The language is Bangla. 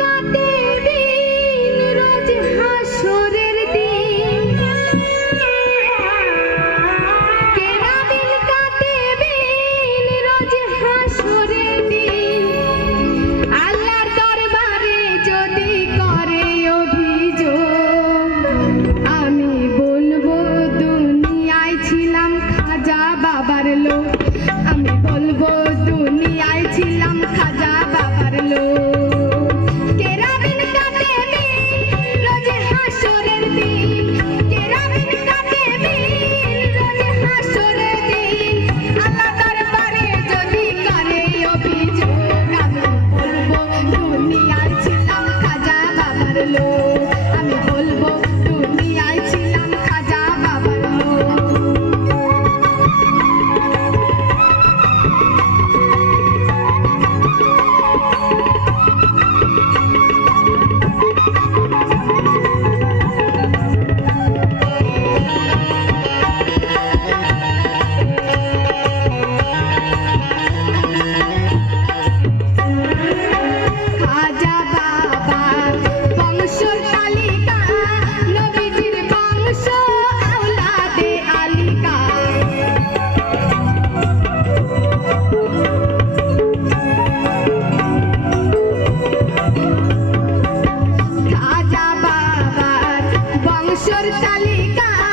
got the amigo. পৌষর তালিকা